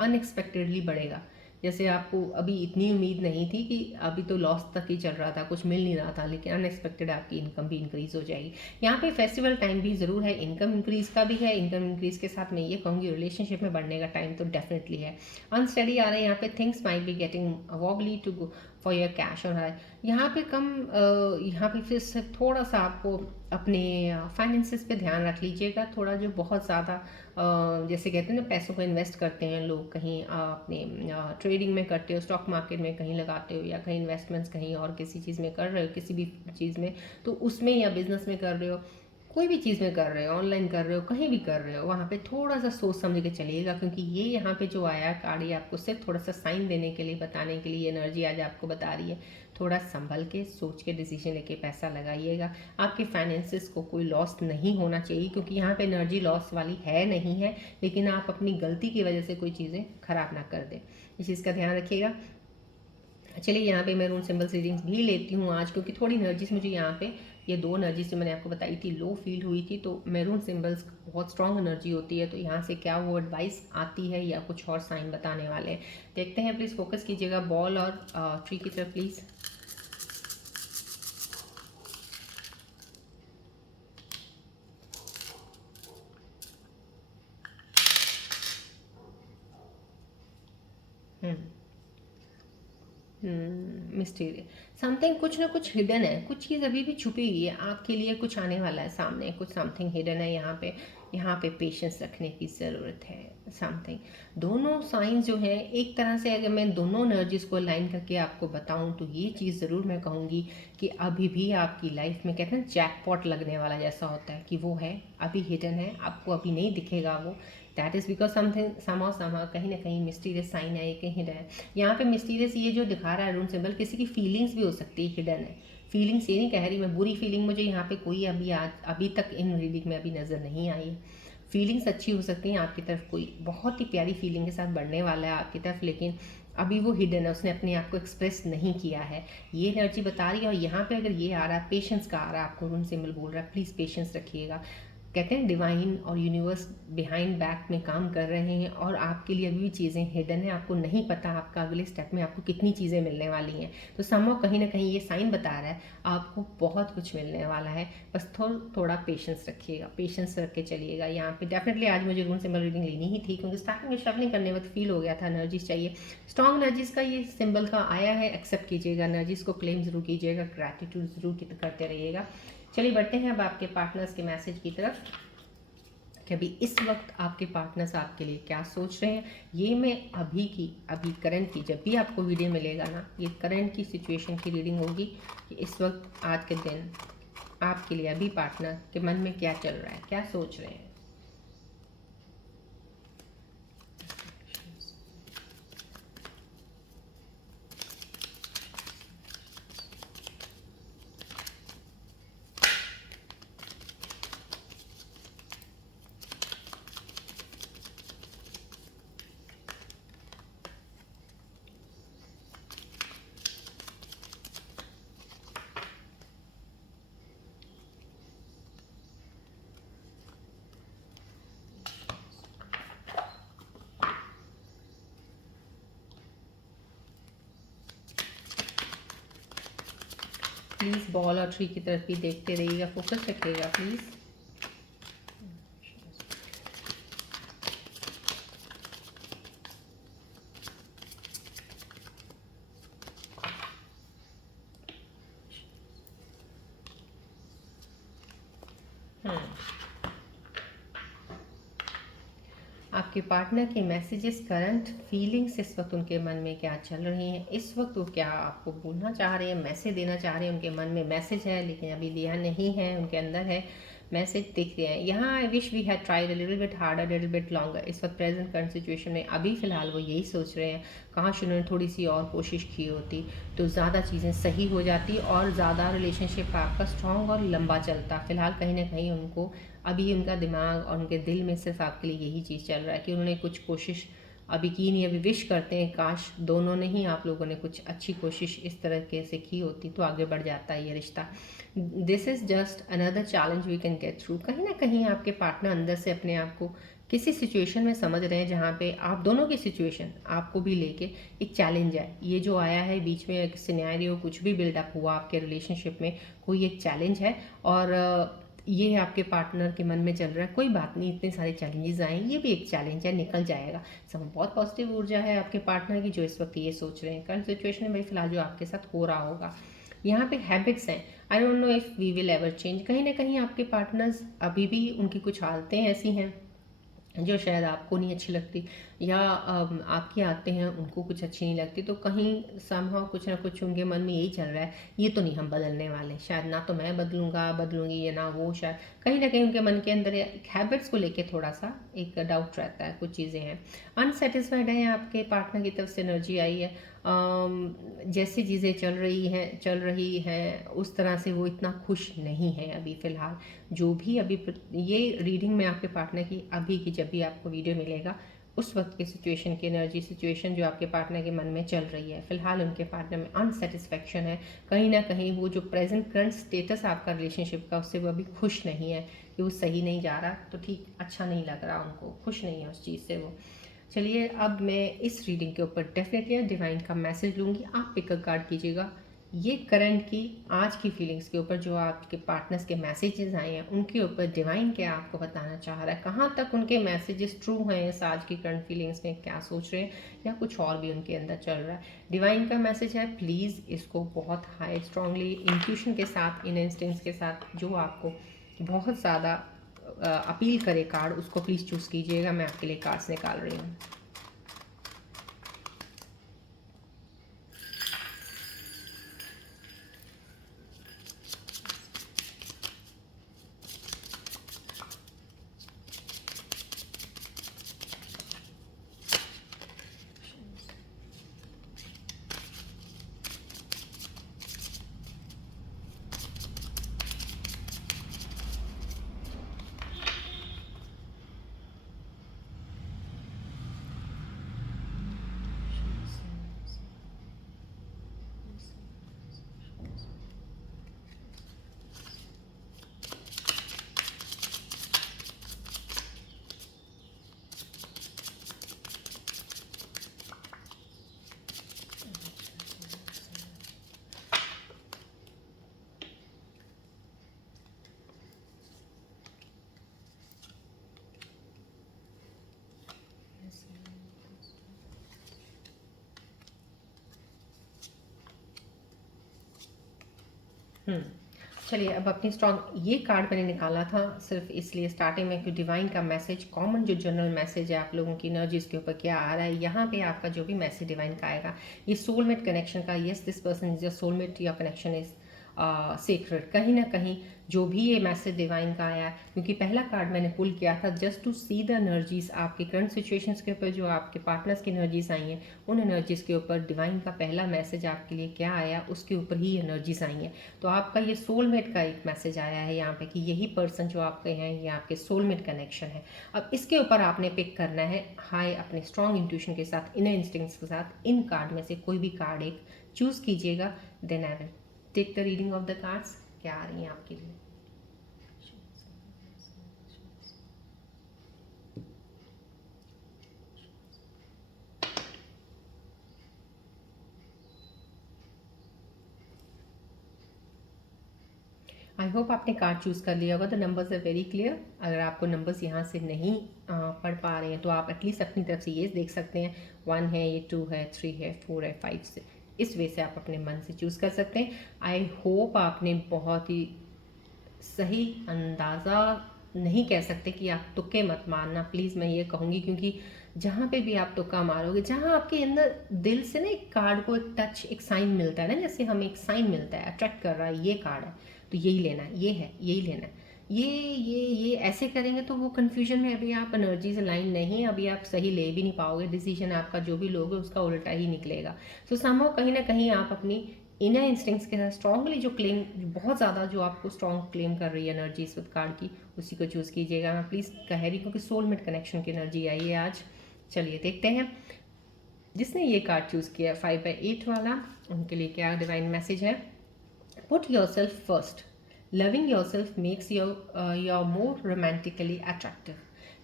अनएक्सपेक्टेडली बढ़ेगा। जैसे आपको अभी इतनी उम्मीद नहीं थी कि अभी तो लॉस तक ही चल रहा था, कुछ मिल नहीं रहा था, लेकिन अनएक्सपेक्टेड आपकी इनकम भी इंक्रीज़ हो जाएगी। यहाँ पे फेस्टिवल टाइम भी ज़रूर है, इनकम इंक्रीज़ का भी है। इनकम इंक्रीज़ के साथ मैं ये कहूँगी रिलेशनशिप में बढ़ने का टाइम तो डेफिनेटली है। अनस्टडी आ रहा है यहाँ पे, things might be getting wobbly to go for your cash और हाई। यहाँ पे यहाँ पे फिर से थोड़ा सा आपको अपने फाइनेंसिस पे ध्यान रख लीजिएगा। थोड़ा जो बहुत ज़्यादा जैसे कहते हैं ना, पैसों को इन्वेस्ट करते हैं लोग, कहीं अपने ट्रेडिंग में करते हो, स्टॉक मार्केट में कहीं लगाते हो, या कहीं इन्वेस्टमेंट्स कहीं और किसी चीज़ में कर रहे हो, किसी भी चीज़ में, तो उसमें या बिजनेस में कर रहे हो, कोई भी चीज़ में कर रहे हो, ऑनलाइन कर रहे हो, कहीं भी कर रहे हो, वहाँ पे थोड़ा सा सोच समझ के चलिएगा, क्योंकि ये यहाँ पे जो आया कार्ड, ये आपको सिर्फ थोड़ा सा साइन देने के लिए, बताने के लिए एनर्जी आज आपको बता रही है। थोड़ा संभल के सोच के डिसीजन लेके पैसा लगाइएगा। आपके फाइनेंसिस को कोई लॉस नहीं होना चाहिए, क्योंकि यहाँ पे एनर्जी लॉस वाली है नहीं है, लेकिन आप अपनी गलती की वजह से कोई चीज़ें खराब ना कर दें, इस चीज़ का ध्यान रखिएगा। चलिए यहाँ पे मैं रून सिंबल्स रीडिंग्स भी लेती हूँ आज, क्योंकि थोड़ी एनर्जीज मुझे यहाँ पे, ये 2 एनर्जीज जो मैंने आपको बताई थी लो फील हुई थी, तो मैरून सिंबल्स बहुत स्ट्रॉन्ग एनर्जी होती है, तो यहाँ से क्या वो एडवाइस आती है या कुछ और साइन बताने वाले हैं, देखते हैं। प्लीज़ फोकस कीजिएगा बॉल और ट्री की तरफ प्लीज़। मिस्टीरियस समथिंग, कुछ ना कुछ हिडन है, कुछ चीज़ अभी भी छुपी हुई है आपके लिए, कुछ आने वाला है सामने, कुछ समथिंग हिडन है यहाँ पे। यहाँ पे पेशेंस रखने की ज़रूरत है। समथिंग, दोनों साइंस जो है, एक तरह से अगर मैं दोनों एनर्जीज को अलाइन करके आपको बताऊं, तो ये चीज़ ज़रूर मैं कहूँगी कि अभी भी आपकी लाइफ में कहते हैं जैकपॉट लगने वाला जैसा होता है, कि वो है अभी हिडन है, आपको अभी नहीं दिखेगा वो। दैट इज़ बिकॉज समथिंग समाव कहीं ना कहीं मिस्टीरियस साइन है, कहीं हिडन है। यहाँ पे मिस्टीरियस ये जो दिखा रहा है रून सिंबल, किसी की फीलिंग्स भी हो सकती है हिडन है। फीलिंग्स ये नहीं कह रही मैं, बुरी फीलिंग मुझे यहाँ पे कोई अभी तक इन रीडिंग में अभी नज़र नहीं आई। फीलिंग्स अच्छी हो सकती हैं आपकी तरफ, कोई बहुत ही प्यारी फीलिंग के साथ बढ़ने वाला है आपकी तरफ, लेकिन अभी वो हिडन है, उसने अपने आप को एक्सप्रेस नहीं किया है, ये एनर्जी बता रही है। और यहाँ पे अगर ये आ रहा है, पेशेंस का आ रहा है आपको, रून सिंबल बोल रहा है प्लीज़ पेशेंस रखिएगा। कहते हैं डिवाइन और यूनिवर्स बिहाइंड बैक में काम कर रहे हैं, और आपके लिए अभी भी चीज़ें हिडन है, आपको नहीं पता आपका अगले स्टेप में आपको कितनी चीज़ें मिलने वाली हैं। तो समहाउ कहीं ना कहीं ये साइन बता रहा है आपको बहुत कुछ मिलने वाला है, बस थोड़ा पेशेंस रखिएगा, पेशेंस रख के चलिएगा। यहाँ पे डेफिनेटली आज मुझे रून सिंबल रीडिंग लेनी ही थी, क्योंकि स्टार्टिंग में शफलिंग करने वक्त फील हो गया था एनर्जीज चाहिए, स्ट्रॉन्ग एनर्जीज का ये सिंबल का आया है, एक्सेप्ट कीजिएगा, एनर्जीज को क्लेम जरूर कीजिएगा, ग्रैटिट्यूड जरूर करते रहिएगा। चलिए बढ़ते हैं अब आपके पार्टनर्स के मैसेज की तरफ, कि अभी इस वक्त आपके पार्टनर्स आपके लिए क्या सोच रहे हैं। ये मैं अभी करंट की, जब भी आपको वीडियो मिलेगा ना, ये करंट की सिचुएशन की रीडिंग होगी, कि इस वक्त आज के दिन आपके लिए अभी पार्टनर के मन में क्या चल रहा है, क्या सोच रहे हैं। प्लीज़ बॉल और ट्री की तरफ भी देखते रहिएगा, फोकस रखिएगा प्लीज़। आपके पार्टनर के मैसेजेस, करंट फीलिंग्स इस वक्त उनके मन में क्या चल रही हैं, इस वक्त वो क्या आपको बोलना चाह रहे हैं, मैसेज देना चाह रहे हैं। उनके मन में मैसेज है लेकिन अभी दिया नहीं है, उनके अंदर है, मैसेज दिख रहे हैं। यहाँ I wish we had tried a little bit harder, little bit longer. इस वक्त प्रेजेंट करंट सिचुएशन में अभी फ़िलहाल वो यही सोच रहे हैं, काश उन्होंने थोड़ी सी और कोशिश की होती तो ज़्यादा चीज़ें सही हो जाती और ज़्यादा रिलेशनशिप आपका स्ट्रॉन्ग और लंबा चलता। फ़िलहाल कहीं ना कहीं उनको अभी उनका दिमाग और उनके दिल में सिर्फ आपके लिए यही चीज़ चल रहा है कि उन्होंने कुछ कोशिश अभी की नहीं। अभी विश करते हैं काश दोनों ने ही, आप लोगों ने कुछ अच्छी कोशिश इस तरह से की होती तो आगे बढ़ जाता है ये रिश्ता। This is just another challenge we can get through. कहीं ना कहीं आपके पार्टनर अंदर से अपने आप को किसी सिचुएशन में समझ रहे हैं जहाँ पे आप दोनों की सिचुएशन आपको भी लेके एक चैलेंज है। ये जो आया है बीच में एक सिनेरियो, कुछ भी बिल्डअप हुआ आपके रिलेशनशिप में, कोई एक चैलेंज है और ये आपके पार्टनर के मन में चल रहा है, कोई बात नहीं, इतने सारे चैलेंजेस आए, ये भी एक चैलेंज है, निकल जाएगा। सब बहुत पॉजिटिव ऊर्जा है आपके पार्टनर की जो इस वक्त ये सोच रहे हैं करंट सिचुएशन में भाई फिलहाल जो आपके साथ हो रहा होगा। यहाँ पे हैबिट्स हैं, I don't know if we will ever change. कहीं ना कहीं आपके पार्टनर्स अभी भी उनकी कुछ आदतें ऐसी हैं जो शायद आपको नहीं अच्छी लगती या आपकी आदतें हैं उनको कुछ अच्छी नहीं लगती, तो कहीं समहाउ कुछ ना कुछ उनके मन में यही चल रहा है, ये तो नहीं हम बदलने वाले, शायद ना तो मैं बदलूंगा बदलूंगी या ना वो, शायद कहीं ना कहीं उनके मन के अंदर एक हैबिट्स को लेके थोड़ा सा एक डाउट रहता है, कुछ चीज़ें हैं अनसेटिस्फाइड हैं। आपके पार्टनर की तरफ से एनर्जी आई है, जैसी चीज़ें चल रही हैं उस तरह से वो इतना खुश नहीं है अभी फ़िलहाल। जो भी अभी ये रीडिंग में आपके पार्टनर की अभी की, जब भी आपको वीडियो मिलेगा उस वक्त की सिचुएशन की एनर्जी, सिचुएशन जो आपके पार्टनर के मन में चल रही है फ़िलहाल, उनके पार्टनर में अनसेटिस्फैक्शन है। कहीं ना कहीं वो जो प्रेजेंट करंट स्टेटस आपका रिलेशनशिप का, उससे वो अभी खुश नहीं है कि वो सही नहीं जा रहा, तो ठीक अच्छा नहीं लग रहा, उनको खुश नहीं है उस चीज़ से वो। चलिए अब मैं इस रीडिंग के ऊपर डेफिनेटली डिवाइन का मैसेज लूँगी, आप पिक अ कार्ड कीजिएगा। ये करंट की आज की फीलिंग्स के ऊपर जो आपके पार्टनर्स के मैसेजेस आए हैं उनके ऊपर डिवाइन क्या आपको बताना चाह रहा है, कहाँ तक उनके मैसेजेस ट्रू हैं इस आज की करंट फीलिंग्स में, क्या सोच रहे हैं या कुछ और भी उनके अंदर चल रहा है। डिवाइन का मैसेज है, प्लीज़ इसको बहुत हाई स्ट्रांगली इंट्यूशन के साथ, इन इंस्टिंक्ट्स के साथ, जो आपको बहुत ज़्यादा अपील करे कार्ड, उसको प्लीज़ चूज़ कीजिएगा। मैं आपके लिए कार्ड्स निकाल रही हूँ। चलिए अब अपनी स्ट्रॉन्ग, ये कार्ड मैंने निकाला था सिर्फ इसलिए स्टार्टिंग में कि डिवाइन का मैसेज, कॉमन जो जनरल मैसेज है आप लोगों की एनर्जीज के ऊपर क्या आ रहा है। यहाँ पे आपका जो भी मैसेज डिवाइन का आएगा, ये सोलमेट कनेक्शन का, yes this person is your soulmate, your connection is secret. कहीं ना कहीं जो भी ये मैसेज डिवाइन का आया है, क्योंकि पहला कार्ड मैंने पुल किया था just to see the energies आपके करंट सिचुएशंस के ऊपर, जो आपके पार्टनर्स की एनर्जीज आई हैं उन एनर्जीज के ऊपर डिवाइन का पहला मैसेज आपके लिए क्या आया, उसके ऊपर ही एनर्जीज आई हैं। तो आपका ये सोलमेट का एक मैसेज आया है यहाँ पे कि यही पर्सन जो आपके हैं ये आपके सोलमेट कनेक्शन है। अब इसके ऊपर आपने पिक करना है हाई अपने स्ट्रॉन्ग इंट्यूशन के साथ, इनर इंस्टिंक्ट्स के साथ, इन कार्ड में से कोई भी कार्ड एक चूज कीजिएगा। Then I will take the reading of the cards, क्या आ रही हैं आपके लिए। आई होप आपने कार्ड चूज़ कर लिया होगा। The numbers are very clear. अगर आपको नंबर्स यहाँ से नहीं पढ़ पा रहे हैं तो आप एटलीस्ट अपनी तरफ से ये देख सकते हैं, 1 है, ये 2 है, 3 है, 4 है, 5 से इस वे से आप अपने मन से चूज़ कर सकते हैं। आई होप आपने बहुत ही सही अंदाज़ा, नहीं कह सकते कि आप तुक्के मत मारना प्लीज़, मैं ये कहूँगी, क्योंकि जहाँ पे भी आप तुक्का मारोगे, जहाँ आपके अंदर दिल से ना एक कार्ड को एक टच, एक साइन मिलता है ना, जैसे हमें एक साइन मिलता है, अट्रैक्ट कर रहा है, ये कार्ड है तो यही लेना है, ये है यही लेना है, ये ऐसे करेंगे तो वो कन्फ्यूजन में अभी आप एनर्जी से लाइन नहीं, अभी आप सही ले भी नहीं पाओगे, डिसीजन आपका जो भी लोगे उसका उल्टा ही निकलेगा। सो समहाउ कहीं ना कहीं आप अपनी इनर इंस्टिंक्ट्स के साथ स्ट्रांगली जो क्लेम, बहुत ज़्यादा जो आपको स्ट्रॉन्ग क्लेम कर रही है एनर्जी इस वक्त कार्ड की, उसी को चूज़ कीजिएगा। मैं प्लीज़ कह रही, क्योंकि सोलमेट कनेक्शन की एनर्जी आई है आज। चलिए देखते हैं जिसने ये कार्ड चूज़ किया 5/8 वाला, उनके लिए क्या डिवाइन मैसेज है। Put your self first, loving your self makes your more romantically attractive.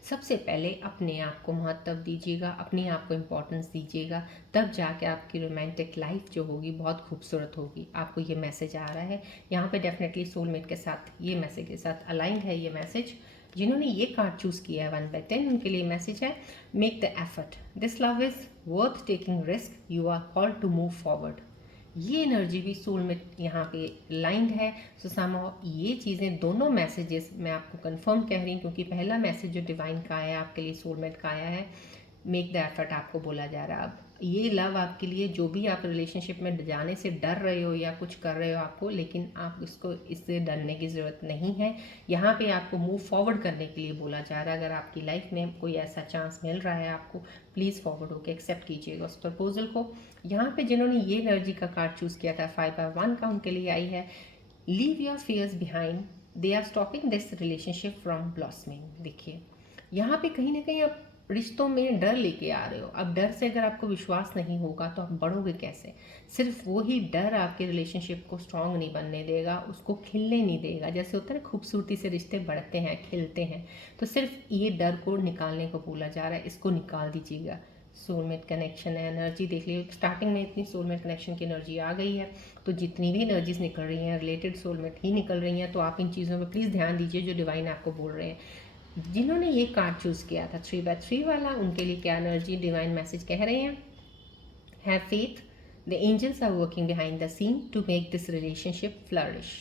सबसे पहले अपने आप को महत्व दीजिएगा, अपने आप को इम्पोर्टेंस दीजिएगा, तब जाके आपकी रोमांटिक लाइफ जो होगी बहुत खूबसूरत होगी। आपको ये मैसेज आ रहा है यहाँ पे, डेफिनेटली सोलमेट के साथ, ये मैसेज के साथ अलाइंड है ये मैसेज। जिन्होंने ये कार्ड चूज़ किया है 1/10, उनके लिए मैसेज है, make the effort, this love is worth taking risk, you are called to move forward. ये एनर्जी भी सोलमेट यहाँ पे लाइंड है। सो समहाउ ये चीज़ें, दोनों मैसेजेस मैं आपको कंफर्म कह रही हूँ, क्योंकि पहला मैसेज जो डिवाइन का आया आपके लिए, सोलमेट का आया है, मेक द एफर्ट आपको बोला जा रहा है। अब ये लव आपके लिए, जो भी आप रिलेशनशिप में जाने से डर रहे हो या कुछ कर रहे हो आपको, लेकिन आप इसको, इससे डरने की ज़रूरत नहीं है। यहाँ पे आपको मूव फॉरवर्ड करने के लिए बोला जा रहा है। अगर आपकी लाइफ में कोई ऐसा चांस मिल रहा है आपको, प्लीज़ फॉरवर्ड होकर एक्सेप्ट कीजिएगा उस प्रपोजल को। यहाँ पे जिन्होंने ये एनर्जी का कार्ड चूज़ किया था 5/1 का, उनके लिए आई है, leave your fears behind, they are stopping this relationship from blossoming. देखिए यहाँ पे कहीं ना कहीं आप रिश्तों में डर लेके आ रहे हो। अब डर से अगर आपको विश्वास नहीं होगा तो आप बढ़ोगे कैसे? सिर्फ वही डर आपके रिलेशनशिप को स्ट्रांग नहीं बनने देगा, उसको खिलने नहीं देगा। जैसे होता है ना, खूबसूरती से रिश्ते बढ़ते हैं, खिलते हैं, तो सिर्फ ये डर को निकालने को बोला जा रहा है, इसको निकाल दीजिएगा। सोलमेट कनेक्शन है, एनर्जी देख लीजिए, स्टार्टिंग में इतनी सोलमेट कनेक्शन की एनर्जी आ गई है, तो जितनी भी एनर्जीज निकल रही हैं रिलेटेड सोलमेट ही निकल रही हैं। तो आप इन चीज़ों पर प्लीज़ ध्यान दीजिए जो डिवाइन आपको बोल रहे हैं। जिन्होंने ये कार्ड चूज़ किया था 3/3 वाला, उनके लिए क्या एनर्जी डिवाइन मैसेज कह रहे हैं, have faith, the angels are working behind the scene to make this relationship flourish.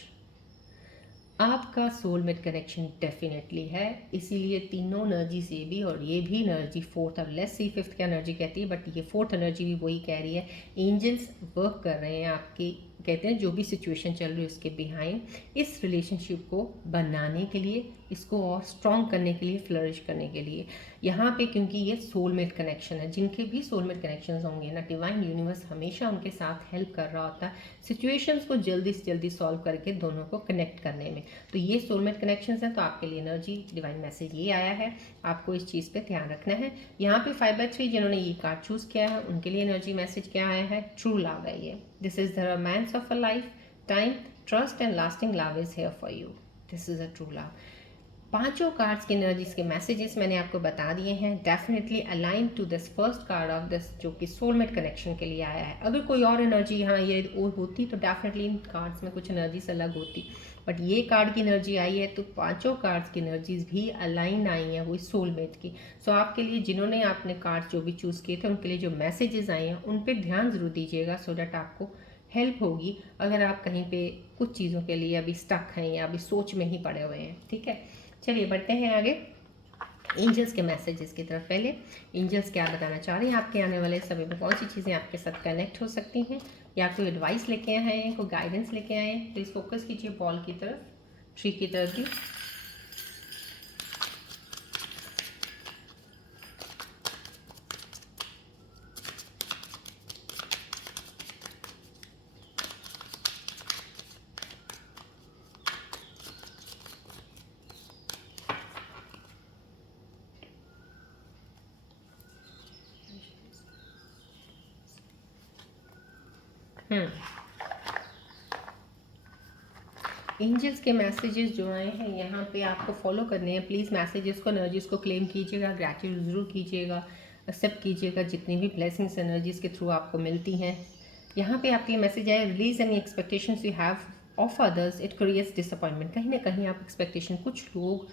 आपका सोलमेट कनेक्शन डेफिनेटली है, इसीलिए तीनों एनर्जी से भी, और ये भी एनर्जी फोर्थ, अब लेट्स सी फिफ्थ क्या एनर्जी कहती है, बट ये फोर्थ एनर्जी भी वही कह रही है, एंजल्स वर्क कर रहे हैं आपकी, कहते हैं जो भी सिचुएशन चल रही है उसके बिहाइंड, इस रिलेशनशिप को बनाने के लिए, इसको और स्ट्रॉन्ग करने के लिए, फ्लरिश करने के लिए। यहाँ पे क्योंकि ये सोलमेट कनेक्शन है, जिनके भी सोलमेट कनेक्शंस होंगे ना, डिवाइन यूनिवर्स हमेशा उनके साथ हेल्प कर रहा होता है सिचुएशंस को जल्दी से जल्दी सॉल्व करके दोनों को कनेक्ट करने में। तो ये सोलमेट कनेक्शंस हैं, तो आपके लिए एनर्जी डिवाइन मैसेज ये आया है, आपको इस चीज़ पे ध्यान रखना है। यहाँ पे 5/3 जिन्होंने ये कार्ड चूज़ किया है, उनके लिए एनर्जी मैसेज क्या आया है, ट्रू लव है ये, this is the romance of a life time, trust and lasting love is here for you, this is a true love. पांचों कार्ड्स के एनर्जीज के मैसेजेस मैंने आपको बता दिए हैं, definitely align to this first card of this, जो कि सोलमेट कनेक्शन के लिए आया है। अगर कोई और एनर्जी यहाँ ये और होती तो डेफिनेटली इन कार्ड्स में कुछ एनर्जीज अलग होती, बट ये कार्ड की एनर्जी आई है तो पांचों कार्ड्स की एनर्जीज भी अलाइन आई हैं वही सोलमेट की। सो आपके लिए, जिन्होंने आपने कार्ड जो भी चूज़ किए थे, उनके लिए जो मैसेजेस आए हैं उन पर ध्यान ज़रूर दीजिएगा, सो डैट आपको हेल्प होगी अगर आप कहीं पे कुछ चीज़ों के लिए अभी स्टक हैं या अभी सोच में ही पड़े हुए हैं। ठीक है, चलिए बढ़ते हैं आगे एंजल्स के मैसेजेस की तरफ। पहले एंजल्स क्या बताना चाह रहे हैं आपके आने वाले समय में, कौन सी चीज़ें आपके साथ कनेक्ट हो सकती हैं, या कोई एडवाइस लेके आए हैं, कोई गाइडेंस लेके आए हैं। प्लीज़ फोकस कीजिए बॉल की तरफ, ट्री की तरफ भी। एंजल्स के मैसेजेस जो आए हैं यहाँ पे आपको फॉलो करने हैं। प्लीज़ मैसेजेस को, एनर्जीज को क्लेम कीजिएगा, ग्रैटिट्यूड ज़रूर कीजिएगा, एक्सेप्ट कीजिएगा जितनी भी ब्लेसिंग्स एनर्जीज के थ्रू आपको मिलती हैं। यहाँ पे आपके लिए मैसेज आया, release any expectations you have of others it creates disappointment. कहीं ना कहीं आप एक्सपेक्टेशन, कुछ लोग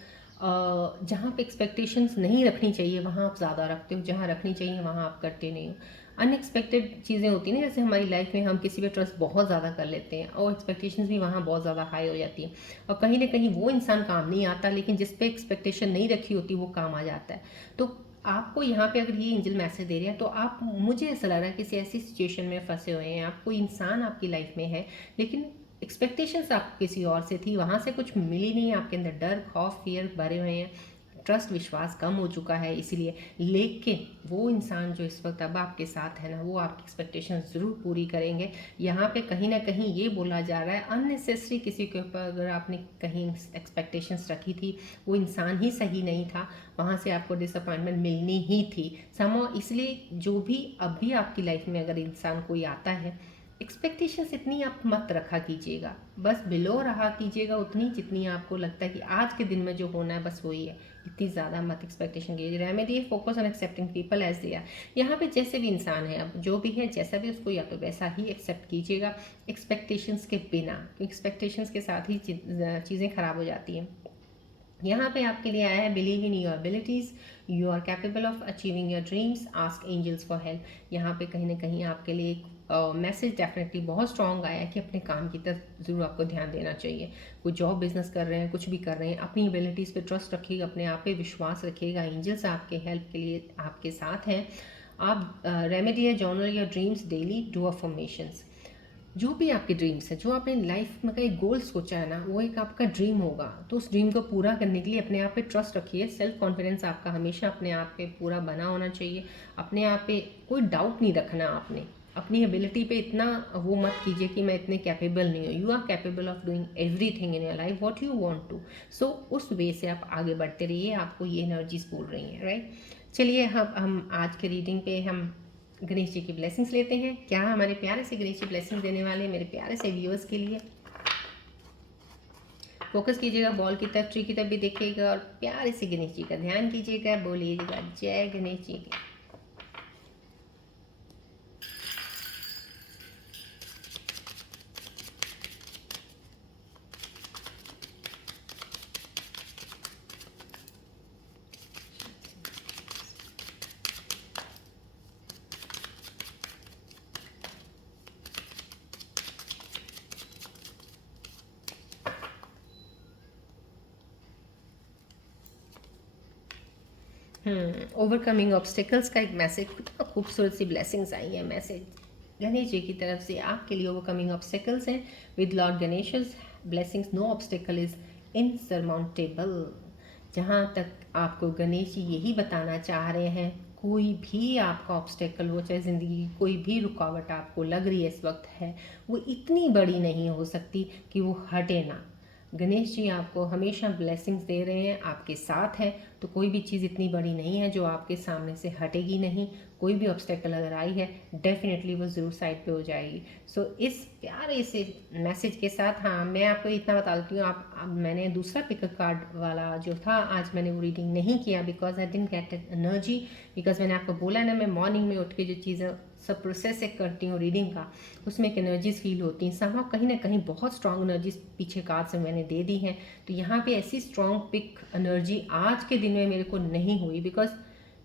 जहाँ पे एक्सपेक्टेशंस नहीं रखनी चाहिए वहाँ आप ज़्यादा रखते हो, जहाँ रखनी चाहिए वहाँ आप करते नहीं हो। अनएक्सपेक्टेड चीज़ें होती हैं ना, जैसे हमारी लाइफ में हम किसी पे ट्रस्ट बहुत ज़्यादा कर लेते हैं और एक्सपेक्टेशंस भी वहाँ बहुत ज़्यादा हाई हो जाती हैं, और कहीं ना कहीं वो इंसान काम नहीं आता, लेकिन जिस पे एक्सपेक्टेशन नहीं रखी होती वो काम आ जाता है। तो आपको यहाँ पे अगर ये एंजल मैसेज दे रहे हैं, तो आप, मुझे ऐसा लग रहा है किसी ऐसी सिचुएशन में फंसे हुए हैं, आप कोई इंसान आपकी लाइफ में है, लेकिन एक्सपेक्टेशंस आप किसी और से थी, वहाँ से कुछ मिली नहीं, आपके अंदर डर, खौफ, फियर भरे हुए हैं, ट्रस्ट, विश्वास कम हो चुका है इसीलिए। लेकिन वो इंसान जो इस वक्त अब आपके साथ है ना, वो आपकी एक्सपेक्टेशन ज़रूर पूरी करेंगे। यहाँ पे कहीं ना कहीं ये बोला जा रहा है, अननेसेसरी किसी के ऊपर अगर आपने कहीं एक्सपेक्टेशंस रखी थी, वो इंसान ही सही नहीं था, वहाँ से आपको डिसअपॉइंटमेंट मिलनी ही थी समहाउ। इसलिए जो भी अब भी आपकी लाइफ में अगर इंसान कोई आता है, एक्सपेक्टेशंस इतनी आप मत रखा कीजिएगा, बस बिलो रहा कीजिएगा उतनी जितनी आपको लगता है कि आज के दिन में जो होना है बस वही है, इतनी ज़्यादा मत एक्सपेक्टेशन कीजिए। Remedy, focus on accepting people as they are. यहाँ पे जैसे भी इंसान है, अब जो भी है जैसा भी, उसको या तो वैसा ही एक्सेप्ट कीजिएगा, एक्सपेक्टेशंस के बिना, क्योंकि एक्सपेक्टेशंस के साथ ही चीज़ें खराब हो जाती हैं। यहाँ पे आपके लिए आया है, believe in your abilities, you are capable of achieving your dreams, ask angels for help. यहाँ पे कहीं ना कहीं आपके लिए एक मैसेज डेफिनेटली बहुत स्ट्रॉन्ग आया है कि अपने काम की तरफ ज़रूर आपको ध्यान देना चाहिए। कोई जॉब, बिजनेस कर रहे हैं, कुछ भी कर रहे हैं, अपनी एबिलिटीज़ पे ट्रस्ट रखिएगा, अपने आप पे विश्वास रखिएगा, एंजल्स आपके हेल्प के लिए आपके साथ हैं। आप रेमेडी है, journal your dreams daily, do affirmations. जो भी आपके ड्रीम्स है, जो आपने लाइफ में का एक गोल सोचा है ना, वो एक आपका ड्रीम होगा, तो उस ड्रीम को पूरा करने के लिए अपने आप पे ट्रस्ट रखिए। सेल्फ कॉन्फिडेंस आपका हमेशा अपने आप पे पूरा बना होना चाहिए, अपने आप पे कोई डाउट नहीं रखना, आपने अपनी एबिलिटी पे इतना वो मत कीजिए कि मैं इतने कैपेबल नहीं हूँ। You are capable of doing everything in your life what you want to. So उस वे से आप आगे बढ़ते रहिए, आपको ये एनर्जीज बोल रही हैं, राइट। चलिए हम आज के रीडिंग पे हम गणेश जी की ब्लेसिंग्स लेते हैं। क्या हमारे प्यारे से गणेश जी ब्लेसिंग्स देने वाले मेरे प्यारे से व्यूअर्स के लिए। फोकस कीजिएगा बॉल की तरफ, ट्री की तरफ भी देखिएगा, और प्यारे से गणेश जी का ध्यान कीजिएगा, बोलिएगा जय गणेश जी की। ओवरकमिंग ऑब्स्टिकल्स का एक मैसेज, कितना खूबसूरत सी ब्लेसिंग्स आई हैं मैसेज गणेश जी की तरफ से आपके लिए। ओवरकमिंग ऑब्स्टिकल्स हैं with lord Ganesh's blessings, no obstacle is insurmountable. जहाँ तक आपको गणेश जी यही बताना चाह रहे हैं, कोई भी आपका ऑब्स्टेकल हो, चाहे ज़िंदगी की कोई भी रुकावट आपको लग रही है इस वक्त है, वो इतनी बड़ी नहीं हो सकती कि वो हटे ना। गणेश जी आपको हमेशा ब्लेसिंग्स दे रहे हैं, आपके साथ है, तो कोई भी चीज़ इतनी बड़ी नहीं है जो आपके सामने से हटेगी नहीं। कोई भी ऑब्स्टेकल अगर आई है, डेफिनेटली वो ज़रूर साइड पे हो जाएगी। सो इस प्यारे से मैसेज के साथ, हाँ मैं आपको इतना बता देती हूँ, आप मैंने दूसरा पिकअप कार्ड वाला जो था, आज मैंने वो रीडिंग नहीं किया because I didn't get energy. Because मैंने आपको बोला ना, मैं मॉर्निंग में उठ के जो चीज़ें सब प्रोसेस एक करती हूँ रीडिंग का, उसमें एक एनर्जीज फील होती हैं समहाउ, कहीं ना कहीं बहुत स्ट्रॉन्ग एनर्जीज पीछे कार्ड से मैंने दे दी हैं। तो यहाँ पे ऐसी स्ट्रॉन्ग पिक एनर्जी आज के दिन में मेरे को नहीं हुई, बिकॉज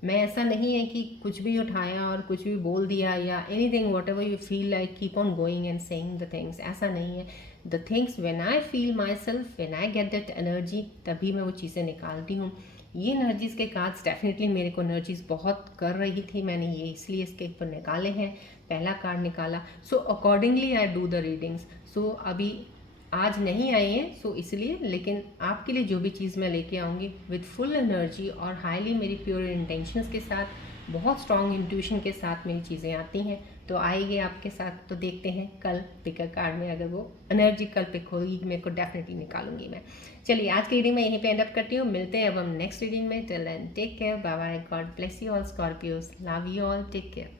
मैं, ऐसा नहीं है कि कुछ भी उठाया और कुछ भी बोल दिया या anything, what ever you feel like keep on going and saying the things, ऐसा नहीं है। The things when I feel my self, when I get that energy, तभी मैं वो चीज़ें निकालती हूँ। ये एनर्जीज़ के कार्ड्स डेफिनेटली मेरे को एनर्जीज़ बहुत कर रही थी, मैंने ये इसलिए इसके ऊपर निकाले हैं, पहला कार्ड निकाला। So accordingly I do the readings. So अभी आज नहीं आई हैं, सो इसलिए, लेकिन आपके लिए जो भी चीज़ मैं लेके आऊँगी विद फुल एनर्जी और हाईली मेरी प्योर इंटेंशंस के साथ, बहुत स्ट्रॉन्ग इंट्यूशन के साथ मेरी चीज़ें आती हैं, तो आएगी आपके साथ। तो देखते हैं कल पिकर कार्ड में अगर वो एनर्जी कल पिक होगी, मेरे को डेफिनेटली निकालूंगी मैं। चलिए आज की रीडिंग मैं यहीं पे एंड अप करती हूँ, मिलते हैं अब हम नेक्स्ट रीडिंग में। Till then take care, bye bye, God bless you all Scorpios, love you all, take care.